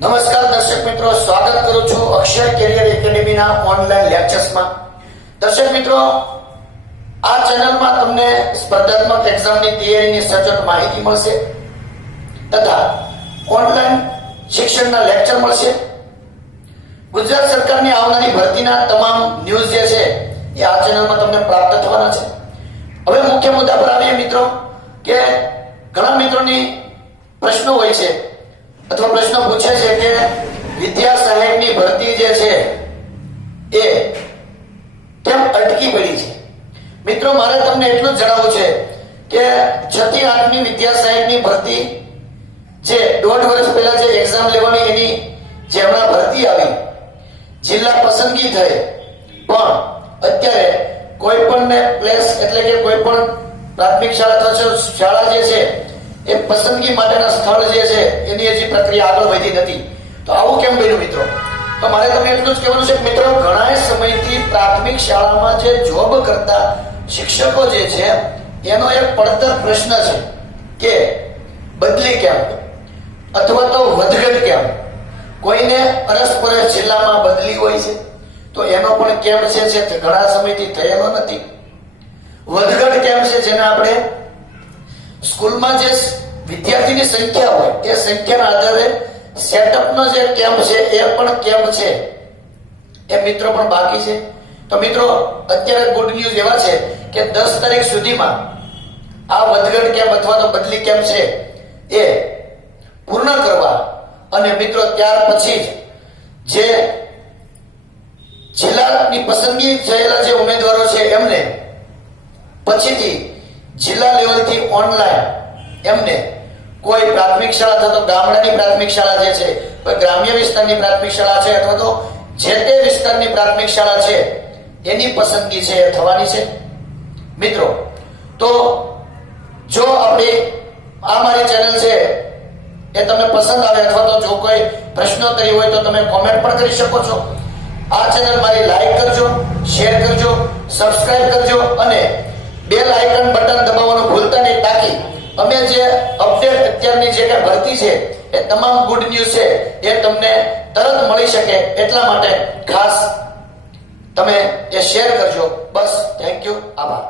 નમસ્કાર દર્શક મિત્રો, સ્વાગત કરું છું અક્ષર કેરિયર એકેડેમીના ઓનલાઈન લેક્ચર્સમાં. દર્શક મિત્રો, આ ચેનલમાં તમને સ્પર્ધાત્મક એક્ઝામની તૈયારીની સચોટ માહિતી મળશે તથા ઓનલાઈન શિક્ષણના લેક્ચર મળશે. ગુજરાત સરકારની આવનારી ભરતીના તમામ ન્યૂઝ જે છે એ આ ચેનલમાં તમને પ્રાપ્ત થવાના છે. હવે મુખ્ય મુદ્દા પર આવીએ મિત્રો, કે ઘણા મિત્રોની પ્રશ્નો હોય છે અથવા પ્રશ્ન પૂછે છે કે વિદ્યા સહાયકની ભરતી જે છે એ કેમ અટકી પડી છે. મિત્રો, મારે તમને એટલું જ જણાવવું છે કે 6 થી 8ની વિદ્યા સહાયકની ભરતી જે 1.5 વર્ષ પહેલા જે એક્ઝામ લેવાની એની જે હમણાં ભરતી આવી, જિલ્લા પસંદગી થઈ, પણ અત્યારે કોઈ પણ પ્લેસ એટલે કે કોઈ પણ પ્રાથમિક શાળા અથવા શાળા જે છે એ પસંદગી માટેના સ્થળ જે છે એની હજી પ્રક્રિયા આગળ વધી નથી. તો આવું કેમ બન્યું મિત્રો? તો મારે તમને એટલું જ કહેવાનું છે કે મિત્રો, ઘણા સમયથી પ્રાથમિક શાળામાં જે જોબ કરતા શિક્ષકો જે છે એનો એક પડતર પ્રશ્ન છે કે બદલી કેમ અથવા તો વધઘટ કેમ. કોઈને અરસપરસ જિલ્લામાં બદલી હોય છે તો એનો પણ કેમ છે ઘણા સમયથી થયેલો નથી. વધઘટ કેમ છે, જેને આપણે સ્કૂલમાં જે વિદ્યાર્થીની સંખ્યા હોય એ સંખ્યાના આધારે સેટઅપનો જે કેમ્પ છે એ પણ કેમ્પ છે એ મિત્રો પણ બાકી છે. તો મિત્રો, અત્યારે ગુડ ન્યૂઝ એવા છે કે 10 તારીખ સુધીમાં આ વધઘટ કેમ્પ અથવા તો બદલી કેમ્પ છે એ પૂર્ણ કરવા અને મિત્રો ત્યાર પછી જે જિલ્લાની પસંદગી થયેલા જે ઉમેદવારો છે એમને પછીથી જિલ્લા લેવલથી ઓનલાઈન એમને કોઈ પ્રાથમિક શાળા અથવા તો ગામડાની પ્રાથમિક શાળા જે છે, કોઈ ગ્રામ્ય વિસ્તારની પ્રાથમિક શાળા છે અથવા તો જે તે વિસ્તારની પ્રાથમિક શાળા છે એની પસંદગી છે એ થવાની છે. મિત્રો, તો જો આપણી આ મારી ચેનલ છે એ તમને પસંદ આવે અથવા તો જો કોઈ પ્રશ્નોત્તરી હોય તો તમે કોમેન્ટ પણ કરી શકો છો. આ ચેનલ મારી લાઈક કરજો, શેર કરજો, સબસ્ક્રાઇબ કરજો અને બેલ આઇકન બટન દબાવવાનું ભૂલતા નહીં, તાકી અમે જે અપડેટ અત્યારની જે કઈ ભરતી છે એ તમામ ગુડ ન્યૂઝ છે એ તમને તરત મળી શકે. એટલા માટે ખાસ તમે એ શેર કરજો. બસ, થેન્ક યુ, આભાર.